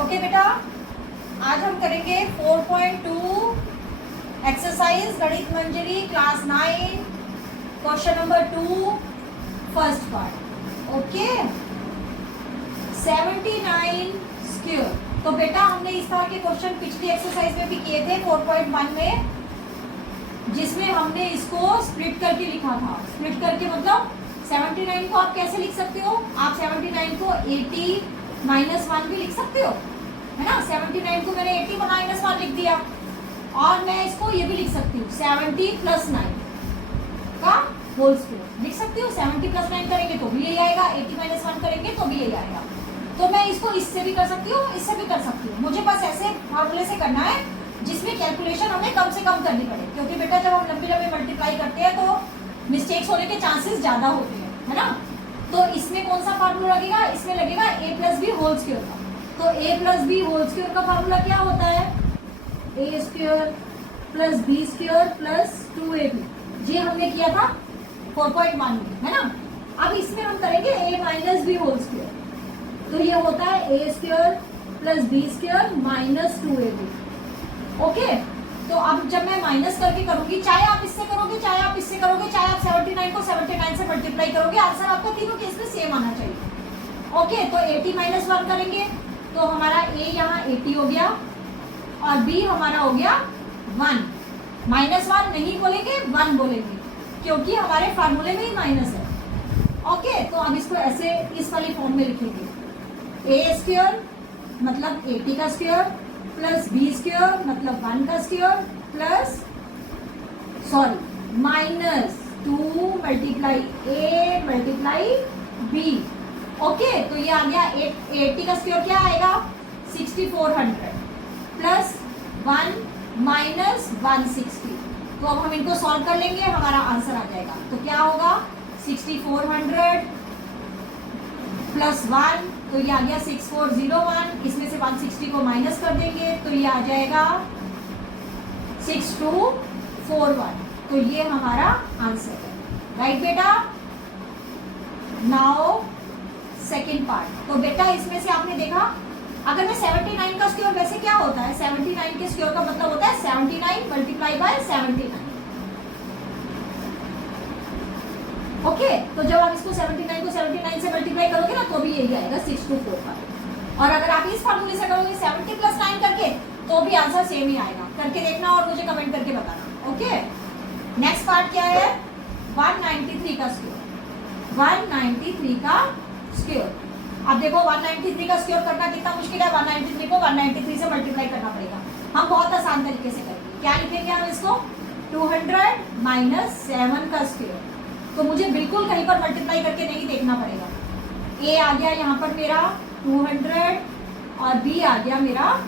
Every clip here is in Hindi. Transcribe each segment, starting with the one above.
ओके बेटा, आज हम करेंगे 4.2 exercise Ganit Manjari class 9 question number 2 first part. Okay, 79 square. तो बेटा हमने इस तरह के क्वेश्चन पिछली एक्सरसाइज में भी किए थे 4.1 में, जिसमें हमने इसको स्प्लिट करके लिखा था। स्प्लिट करके मतलब 79 को आप कैसे लिख सकते हो? आप 79 को 80 माइनस 1 भी लिख सकते हो, है ना। 79 को मैंने 80 माइनस 1 लिख दिया, और मैं इसको ये भी लिख सकती हूँ 70 प्लस 9 का होल स्क्वायर लिख सकती हूँ। 70 प्लस 9 करेंगे तो भी यही आएगा, 80 माइनस 1 करेंगे तो भी यही आएगा। तो मैं इसको इससे भी कर सकती हूँ, इससे भी कर सकती हूँ। मुझे बस ऐसे फॉर्मूले से करना है जिसमें कैलकुलेशन हमें कम से कम करनी पड़े, क्योंकि बेटा जब हम लंबी लंबी मल्टीप्लाई करते हैं तो मिस्टेक्स होने के चांसेस ज्यादा होते हैं, है ना। तो इसमें कौन सा फार्मूला लगेगा? इसमें लगेगा a plus B whole square का। तो a plus B whole square का फार्मूला क्या होता है? a square plus B square plus 2ab। ये हमने किया था 4.1 में, है ना। अब इसमें हम करेंगे a minus B whole square. तो ये होता है a square plus B square minus 2ab। Okay, तो अब जब मैं माइनस करके करूंगी, चाहे आप इससे करोगे, चाहे आप इससे करोगे, चाहे आप 79 को 79 से मल्टीप्लाई करोगे, आंसर आपका तीनों केस में सेम आना चाहिए। ओके, तो 80 माइनस 1 करेंगे तो हमारा a यहाँ 80 हो गया और b हमारा हो गया 1। माइनस 1 नहीं बोलेंगे, 1 बोलेंगे, क्योंकि हमारे फार्मूले में ही माइनस है। ओके, तो हम इसको ऐसे इस वाली फॉर्म में लिखेंगे। a स्क्वायर मतलब 80 का स्क्वायर प्लस बी स्क्वायर मतलब 1 का square plus minus 2 multiply a multiply b। Okay, तो ये आ गया 80 का स्क्वायर क्या आएगा? 6400 प्लस 1 माइनस 160। तो अब हम इनको सॉल्व कर लेंगे, हमारा आंसर आ जाएगा। तो क्या होगा? 6400 प्लस 1, तो ये आ गया 6401। इसमें से 160 को माइनस कर देंगे तो ये आ जाएगा 6241। तो ये हमारा आंसर है, राइट बेटा। Now second part. तो बेटा इसमें से आपने देखा, अगर मैं 79 का स्क्वायर, वैसे क्या होता है 79 के स्क्वायर का मतलब होता है 79 मल्टीप्लाई बाय 79। ओके, तो जब आप इसको 79 को 79 से मल्टीप्लाई करोगे ना तो भी यही आएगा 6245। और अगर आप इस फार्मूले से करोगे 70 प्लस 9 करके तो भी आंसर सेम ही आएगा। करके देखना और मुझे कमेंट करके बताना। ओके, नेक्स्ट पार्ट क्या है? 193 का स्क्वायर। 193 का स्क्वायर। अब देखो 193 का स्क्वायर करना कितना मुश्किल है। 193 को 193 से मल्टीप्लाई करना पड़ेगा। हम बहुत आसान तरीके से करेंगे। क्या लिखेंगे हम इसको? 200 माइनस 7 का स्क्वायर। तो मुझे बिल्कुल कहीं पर मल्टीप्लाई करके नहीं देखना पड़ेगा। a आ गया यहाँ पर मेरा 200 और b आ गया मेरा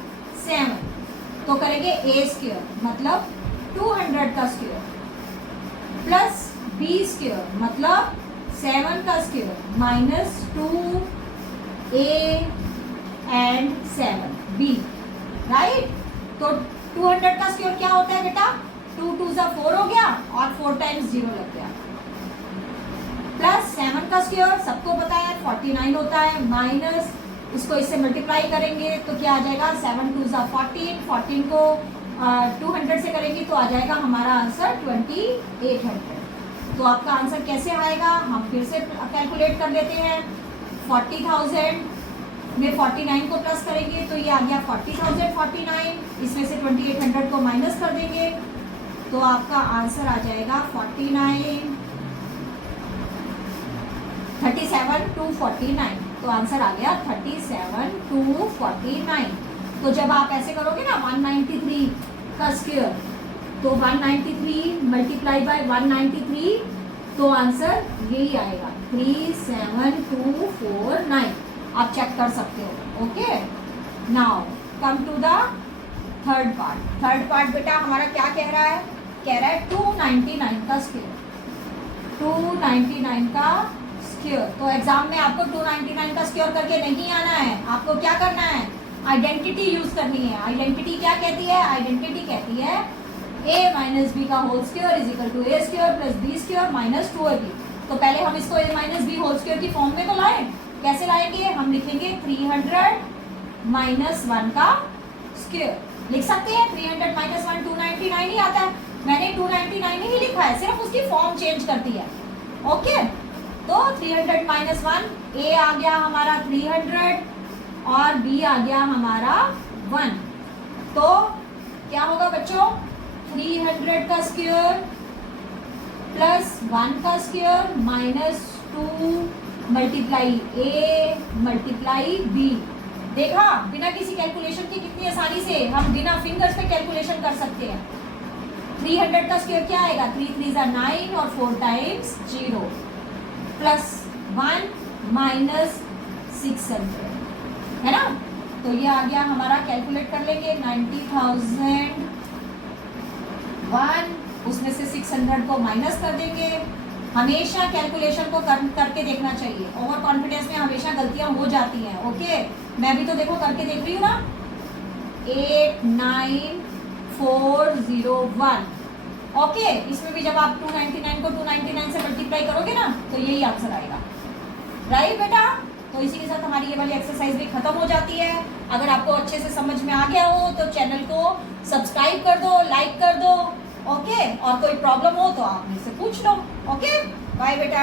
7। तो करेंगे a स्क्वायर मतलब 200 का स्क्वायर प्लस b स्क्वायर मतलब 7 का square minus 2a and 7b, right. तो 200 का स्क्वायर क्या होता है बेटा? 2 2 जा 4 हो गया और 4 टाइम्स 0 लग गया, प्लस 7 का स्क्वायर सबको पता है 49 होता है, माइनस इसको इससे मल्टीप्लाई करेंगे तो क्या आ जाएगा? 7 2 जा 14। 14 को 200 से करेंगे तो आ जाएगा हमारा आंसर 2800। तो आपका आंसर कैसे आएगा? हम फिर से कैलकुलेट कर लेते हैं। 40,000 में 49 को प्लस करेंगे तो ये आ गया 40,049। इसमें से 2800 को माइनस कर देंगे तो आपका आंसर आ जाएगा 37,249। तो आंसर आ गया 37,249। तो जब आप ऐसे करोगे ना 193 का स्क्वायर, तो 193 मल्टीप्लाई बाय 193, तो आंसर यही आएगा 37249। आप चेक कर सकते हो। Okay, now come to the third part. Third part बेटा हमारा क्या कह रहा है? कह रहा है 299 का स्क्वायर। 299 का स्क्वायर। तो एग्जाम में आपको 299 का स्क्वायर करके नहीं आना है। आपको क्या करना है? आइडेंटिटी यूज करनी है। आइडेंटिटी क्या कहती है? आइडेंटिटी कहती है a माइनस बी का whole square is equal to a square plus B square minus 2ab। तो पहले हम इसको a minus B whole square की फॉर्म में तो लाए। कैसे लाएंगे? हम लिखेंगे 300 -1 का स्क्वायर लिख सकते हैं। 300 - 1 299 ही आता है, मैंने 299 ही लिखा है, सिर्फ उसकी फॉर्म चेंज करती है। ओके, तो 300 - 1 ए आ गया हमारा 300 और बी आ गया हमारा 1। तो क्या होगा बच्चों, 300 का स्क्वायर प्लस 1 का square -2 multiply A multiply B. देखा, बिना किसी कैलकुलेशन के कितनी आसानी से हम बिना फिंगर्स पे कैलकुलेशन कर सकते हैं। 300 का स्क्वायर क्या आएगा, 3 3 = 9 और 4 टाइम्स 0 प्लस 1 माइनस 600 है ना। तो ये आ गया हमारा, कैलकुलेट कर लेंगे 90,001, उसमें से 600 को माइनस कर देंगे। हमेशा कैलकुलेशन को करके देखना चाहिए, ओवर कॉन्फिडेंस में हमेशा गलतियां हो जाती हैं। ओके, मैं भी तो देखो करके देख रही हूँ ना। 89401। ओके, इसमें भी जब आप 299 को 299 से मल्टीप्लाई करोगे ना तो यही आंसर आएगा। राइट बेटा, तो इसी के साथ हमारी ये वाली एक्सरसाइज भी खत्म हो जाती है। अगर आपको अच्छे से समझ में आ गया हो तो चैनल को सब्सक्राइब कर दो, लाइक कर दो। ओके, और कोई प्रॉब्लम हो तो आप मुझसे पूछ लो। ओके, बाय बेटा।